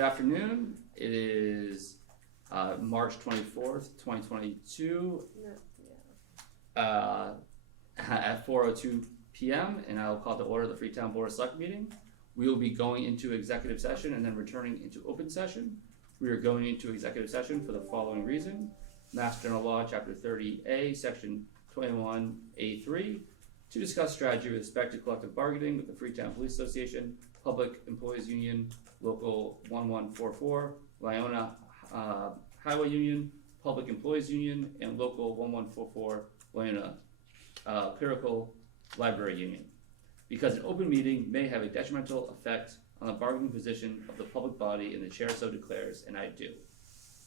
Good afternoon. It is March 24th, 2022 at 4:02 p.m. and I will call to order the Freetown Board of Select meeting. We will be going into executive session and then returning into open session. We are going into executive session for the following reason. Mass General Law, Chapter 30A, Section 21A3, to discuss strategy with respect to collective bargaining with the Freetown Police Association, Public Employees Union, Local 1144, Lyona Highway Union, Public Employees Union, and Local 1144, Lyona Clerical Library Union. Because an open meeting may have a detrimental effect on the bargaining position of the public body and the chair so declares, and I do.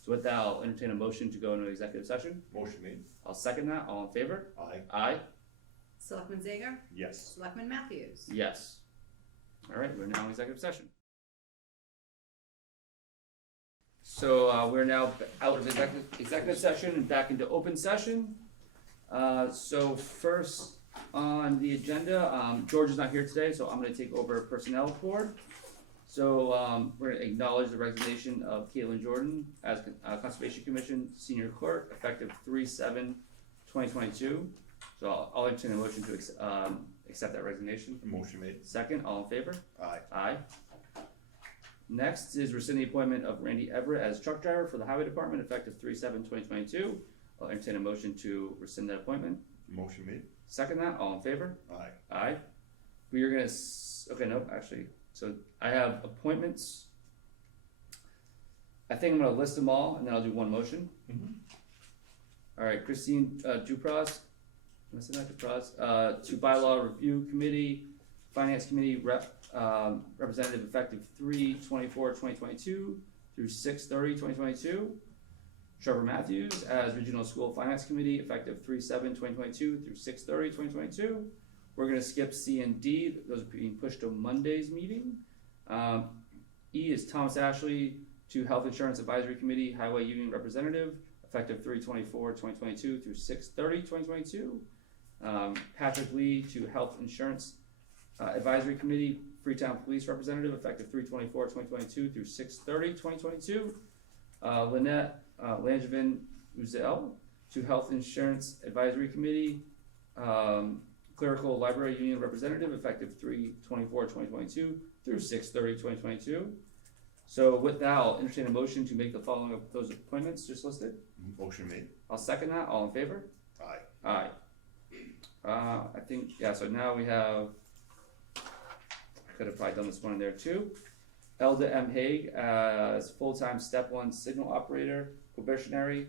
So with that, I'll entertain a motion to go into executive session. Motion made. I'll second that. All in favor? Aye. Aye? Selectman Zager? Yes. Selectman Matthews? Yes. All right, we're now in executive session. So we're now out of executive session and back into open session. So first on the agenda, George is not here today, so I'm going to take over personnel board. So we're going to acknowledge the resignation of Caitlyn Jordan as Conservation Commission Senior Clerk, effective 3/7/2022. So I'll entertain a motion to accept that resignation. Motion made. Second, all in favor? Aye. Aye. Next is rescind the appointment of Randy Everett as truck driver for the Highway Department, effective 3/7/2022. I'll entertain a motion to rescind that appointment. Motion made. Second that, all in favor? Aye. Aye. We are gonna, okay, nope, actually, so I have appointments. I think I'm gonna list them all and then I'll do one motion. All right, Christine Dupras, am I saying that, Dupras? To Bylaw Review Committee, Finance Committee representative, effective 3/24/2022 through 6/30/2022. Trevor Matthews as Regional School Finance Committee, effective 3/7/2022 through 6/30/2022. We're gonna skip C and D, those are being pushed to Monday's meeting. E is Thomas Ashley to Health Insurance Advisory Committee, Highway Union Representative, effective 3/24/2022 through 6/30/2022. Patrick Lee to Health Insurance Advisory Committee, Freetown Police Representative, effective 3/24/2022 through 6/30/2022. Lynette Langevin Uzel to Health Insurance Advisory Committee, Clerical Library Union Representative, effective 3/24/2022 through 6/30/2022. So with that, I'll entertain a motion to make the following of those appointments just listed. Motion made. I'll second that. All in favor? Aye. Aye. I think, yeah, so now we have, I could have probably done this one in there too. Elda M. Haig as full-time step 1 signal operator, probationary,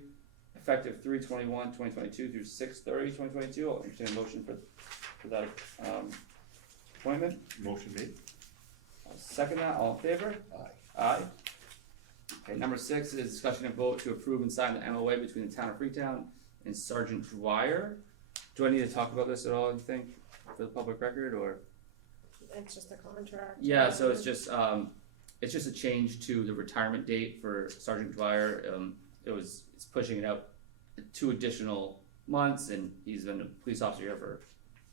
effective 3/21/2022 through 6/30/2022. I'll entertain a motion for that appointment. Motion made. I'll second that. All in favor? Aye. Aye. Okay, number 6 is discussion and vote to approve and sign the MOA between the town of Freetown and Sergeant Dwyer. Do I need to talk about this at all, you think, for the public record, or? It's just a contract. Yeah, so it's just a change to the retirement date for Sergeant Dwyer. It's pushing it out 2 additional months, and he's been a police officer here for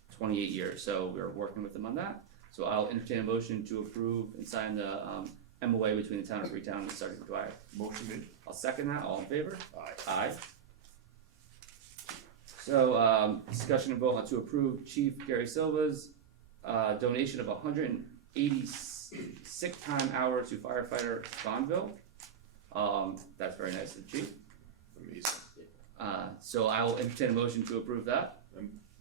28 years, so we're working with him on that. So I'll entertain a motion to approve and sign the MOA between the town of Freetown and Sergeant Dwyer. Motion made. I'll second that. All in favor? Aye. Aye. So discussion and vote on to approve Chief Gary Silva's donation of 180 sick time hour to firefighter Bonneville. That's very nice of the chief. Amazing. So I will entertain a motion to approve that.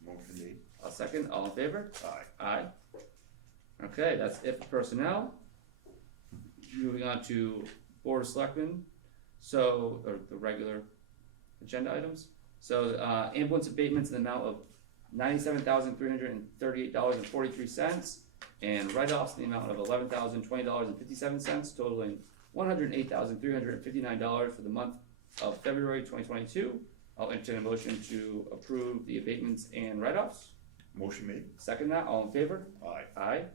Motion made. I'll second. All in favor? Aye. Aye. Okay, that's it for personnel. Moving on to Board of Selectmen. So, or the regular agenda items. So ambulance abatements in the amount of $97,338.43 and write-offs in the amount of $11,020.57, totaling $108,359 for the month of February 2022. I'll entertain a motion to approve the abatements and write-offs. Motion made. Second that, all in favor? Aye. Aye.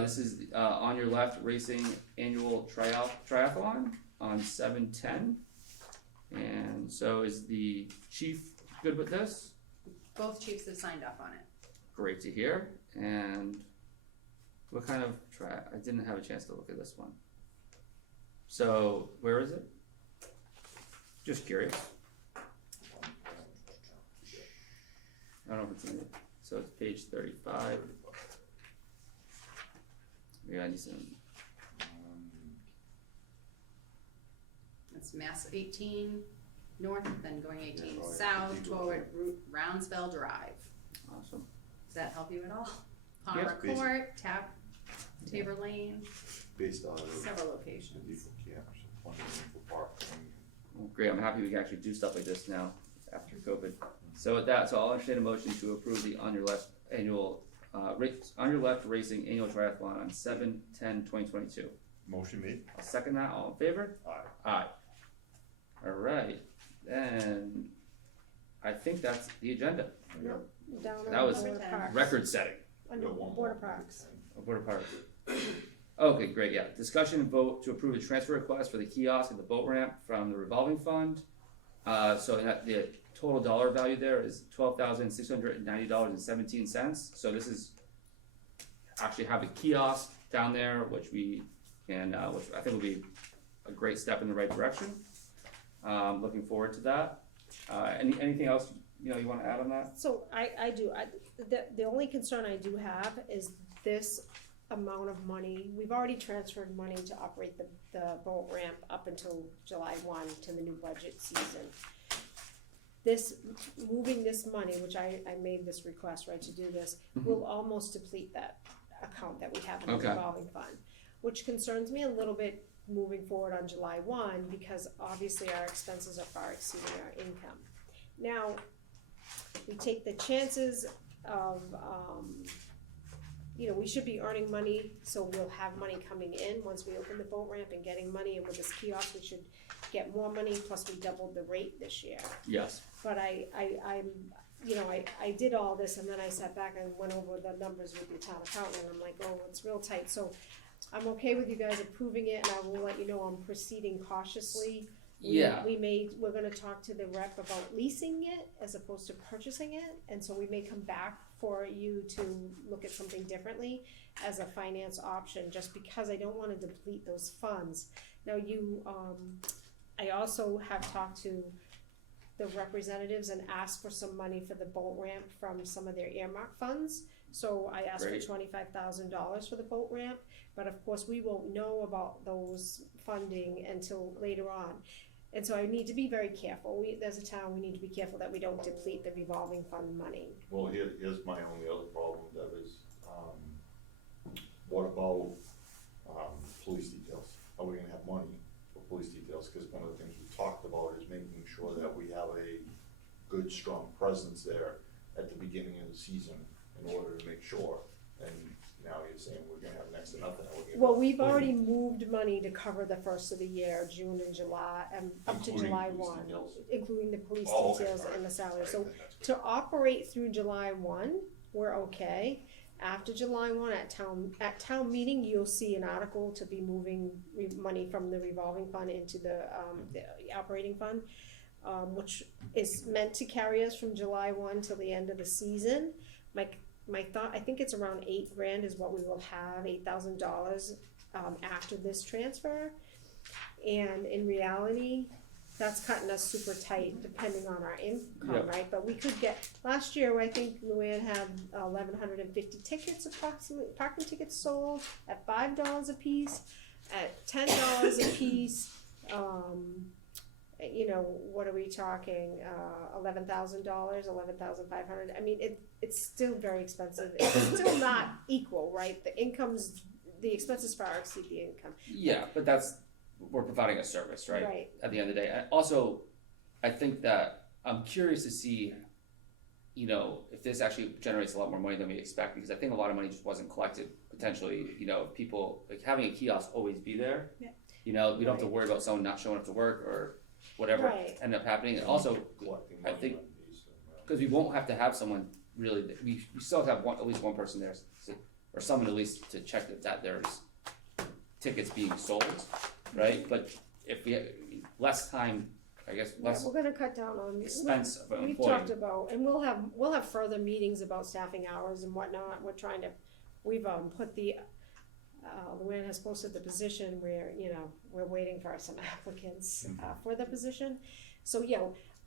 This is on your left, racing annual triathlon on 7/10. And so is the chief good with this? Both chiefs have signed off on it. Great to hear. And What kind of track? I didn't have a chance to look at this one. So, where is it? Just curious. I don't know if it's in it. So it's page 35. Yeah, I need some. That's Mass 18 north, then going 18 Yeah, right. south toward Roundsville Drive. Awesome. Does that help you at all? Yeah, Palmer basic. Court, Tabor Lane, Based on several the locations. default camps, plenty of room for parking. Well, great. I'm happy we can actually do stuff like this now after COVID. So with that, I'll entertain a motion to approve the on your left annual, on your left racing annual triathlon on 7/10/2022. Motion made. I'll second that. All in favor? Aye. Aye. All right. Then I think that's the agenda. Yep. Down That on was Board of Parks. Record setting. Under Board of Parks. Board of Parks. Okay, great, yeah. Discussion and vote to approve a transfer request for the kiosk and the boat ramp from the revolving fund. So that the total dollar value there is $12,690.17. So this is actually have a kiosk down there, which we can, which I think will be a great step in the right direction. Looking forward to that. Anything else, you want to add on that? So I do, the only concern I do have is this amount of money. We've already transferred money to operate the boat ramp up until July 1 to the new budget season. Moving this money, which I made this request, right, to do this, will almost deplete that account that we have in the Okay. revolving fund, which concerns me a little bit moving forward on July 1, because obviously our expenses are far exceeding our income. Now, we take the chances of, we should be earning money, so we'll have money coming in once we open the boat ramp and getting money, and with this kiosk, we should get more money, plus we doubled the rate this year. Yes. But I did all this, and then I sat back and went over the numbers with the town accountant, and I'm like, oh, it's real tight, so I'm okay with you guys approving it, and I will let you know I'm proceeding cautiously. Yeah. We're gonna talk to the rep about leasing it as opposed to purchasing it, and so we may come back for you to look at something differently as a finance option, just because I don't wanna deplete those funds. Now I also have talked to the representatives and asked for some money for the boat ramp from some of their earmark funds. So I asked Great. for $25,000 for the boat ramp, but of course we won't know about those funding until later on. And so I need to be very careful. As a town, we need to be careful that we don't deplete the revolving fund money. Well, here's my only other problem, Deb, is, what about, police details? Are we gonna have money for police details? Cause one of the things we talked about is making sure that we have a good, strong presence there at the beginning of the season in order to make sure. And now you're saying we're gonna have next to nothing. Well, we've already moved money to cover the first of the year, June and July, up to Including July police 1, details. including the police Oh, okay, details all right. and the salary. Right, So then that's good. to operate through July 1, we're okay. After July 1, at town meeting, you'll see an article to be moving money from the revolving fund into the operating fund, which is meant to carry us from July 1 till the end of the season. My thought, I think it's around $8,000 is what we will have, $8,000 after this transfer. And in reality, that's cutting us super tight depending on our income, Yep. right? But we could get, last year, I think Luann had 1,150 tickets approximately, parking tickets sold at $5 a piece, at $10 a piece. What are we talking, $11,000, $11,500? I mean, it's still very expensive. It's still not equal, right? The expenses far exceed the income. Yeah, but we're providing a service, right? Right. At the end of the day. Also, I think that I'm curious to see, if this actually generates a lot more money than we expect, because I think a lot of money just wasn't collected potentially, people, like having a kiosk always be there. Yeah. We don't have to worry about someone not showing up to work or whatever Right. end up happening. And also, Collecting I money think- on these, because we won't have to have someone really, we still have at least one person there, or someone at least to check that there's tickets being sold, right? But if we have less time, I guess Yeah, less we're gonna cut down on expense of an We've employee. talked about, and we'll have further meetings about staffing hours and whatnot. We've put Luann has posted the position where, you know, we're waiting for some applicants, for the position. So, yeah,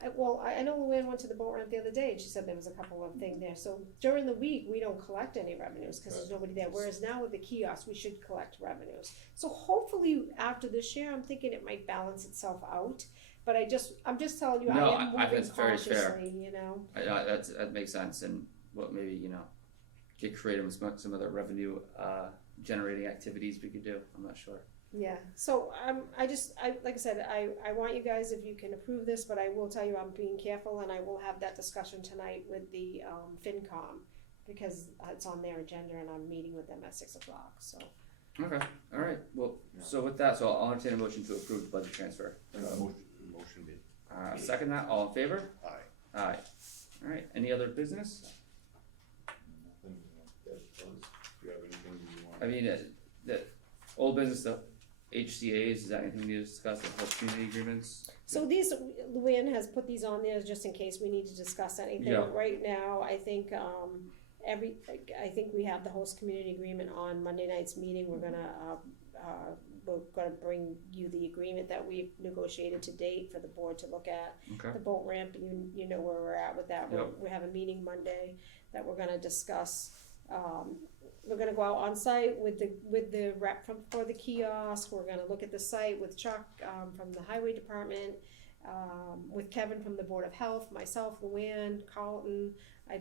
I know Luann went to the boat ramp the other day and she said there was a couple of things there. So during the week, we don't collect any revenues because there's nobody there. Whereas now with the kiosk, we should collect revenues. So hopefully after this year, I'm thinking it might balance itself out. But I'm just telling you, No, I am I think moving it's very fair. cautiously, you know. That makes sense, and what maybe, you know, get creative with some other revenue, generating activities we could do, I'm not sure. Yeah, so like I said, I want you guys, if you can approve this, but I will tell you I'm being careful and I will have that discussion tonight with the FinCom because it's on their agenda and I'm meeting with them at 6 o'clock, so. Okay, alright, well, so with that, so I'll entertain a motion to approve the budget transfer. Motion made. Second that, all in favor? Aye. Aye. Alright, any other business? Nothing, that does, do you have anything you want? I mean, the old business, the HCA's, is that anything we need to discuss, the whole community agreements? So these, Luann has put these on there just in case we need to discuss anything. Yeah. Right now, I think, I think we have the host community agreement on Monday night's meeting. We're gonna bring you the agreement that we've negotiated to date for the board to look at. Okay, The boat ramp, you know where we're at with that. Yep. We have a meeting Monday that we're gonna discuss. We're gonna go out on site with the rep for the kiosk. We're gonna look at the site with Chuck, from the highway department, with Kevin from the Board of Health, myself, Luann, Carlton, I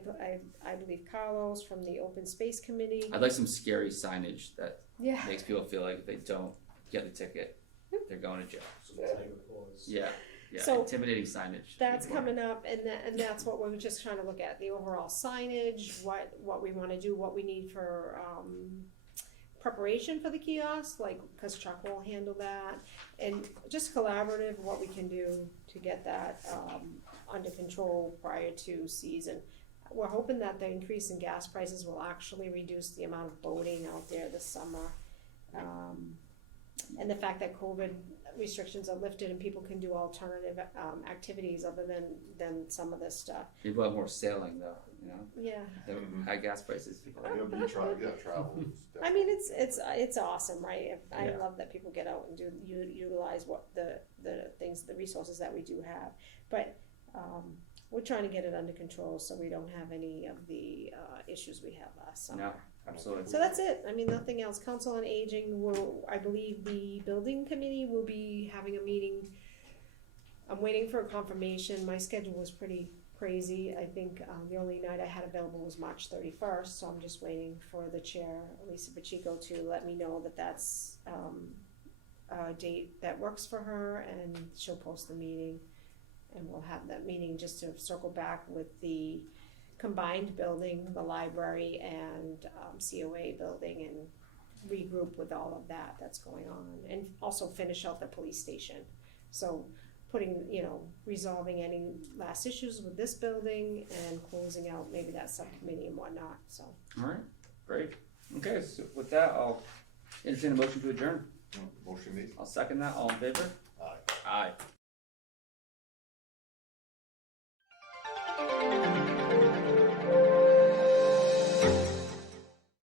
believe Carlos from the Open Space Committee. I'd like some scary signage that Yeah, makes people feel like if they don't get the ticket, they're going to jail. Yeah, So- intimidating signage. that's coming up, and that's what we're just trying to look at, the overall signage, what we wanna do, what we need for, preparation for the kiosk, like, cause Chuck will handle that, and just collaborative, what we can do to get that, under control prior to season. We're hoping that the increase in gas prices will actually reduce the amount of boating out there this summer. And the fact that COVID restrictions are lifted and people can do alternative, activities other than some of this stuff. People have more sailing though, you know, Yeah. Mhm. high gas prices, people You'll be travel. is I mean, it's awesome, right? I Yeah. love that people get out and utilize what the things, the resources that we do have. But, we're trying to get it under control so we don't have any of the, issues we had last summer. No, absolutely. So that's it. I mean, nothing else. Council on Aging I believe the building committee will be having a meeting. I'm waiting for a confirmation. My schedule was pretty crazy. I think, the only night I had available was March 31st, so I'm just waiting for the chair, Lisa Pacheco, to let me know that that's, a date that works for her, and she'll post the meeting. And we'll have that meeting just to circle back with the combined building, the library and COA building, and regroup with all of that's going on, and also finish out the police station. So resolving any last issues with this building and closing out maybe that subcommittee and whatnot, so. Alright, great. Okay, so with that, I'll entertain a motion to adjourn. Motion made. I'll second that, all in favor? Aye. Aye.